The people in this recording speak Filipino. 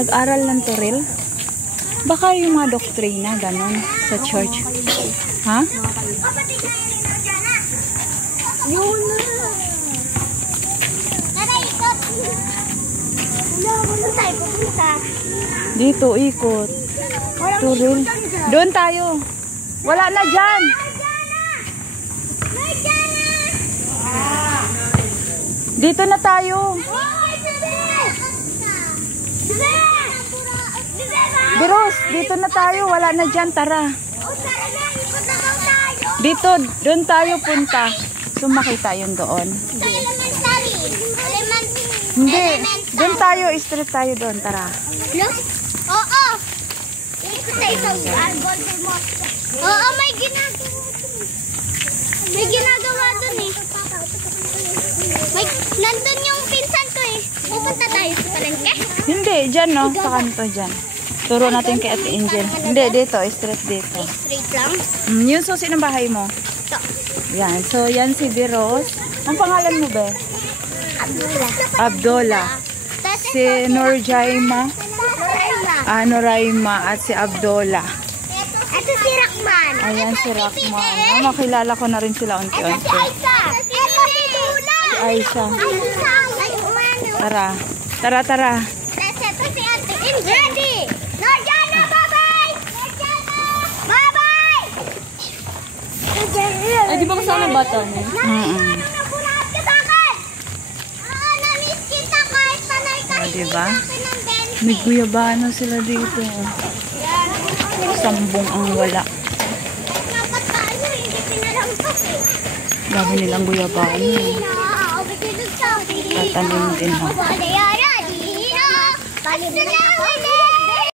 Nag-aral ng Toril? Baka yung mga doktrina, ganon, sa church. Ha? Yun na. Tara, ikot. Wala tayo pupunta. Dito, ikot. Toril. Doon tayo. Wala na dyan. Dito na tayo. Biros, dito na tayo. Wala na dyan. Tara. Dito, doon tayo punta. Sumakay tayo doon. Hindi. Doon tayo. Straight tayo doon. Tara. Oo. Oo, may ginagawa. May ginagawa dun eh. Nandun yung pinsan ko eh. Pupunta tayo sa palengke. Hindi, dyan no. Sa kanto dyan. Turo natin kay Ate Angel. Hindi, dito. Straight dito. Straight lang? Yung susi ng bahay mo. Ito. Yan. So, yan si Biros. Ang pangalan mo ba? Abdullah. Si Norjaima. Noraima at si Abdullah. Ito si Rakman. Ayan si Rakman. Makilala ko na rin sila unti-unti. Aisa. Ito si Dula. Aisa. Tara. Tara, tara. Ito si Ate Angel. Ready. Norjana, bye-bye. Bye-bye. Ay, di ba kasama bata niya? Na-miss kita kahit panay ka. Diba? May guyabano sila dito. Sambong ang wala. Dapat tayo, hindi pinalampas eh. Dami nilang guyabano. Tatanim din ho. Balik na ako.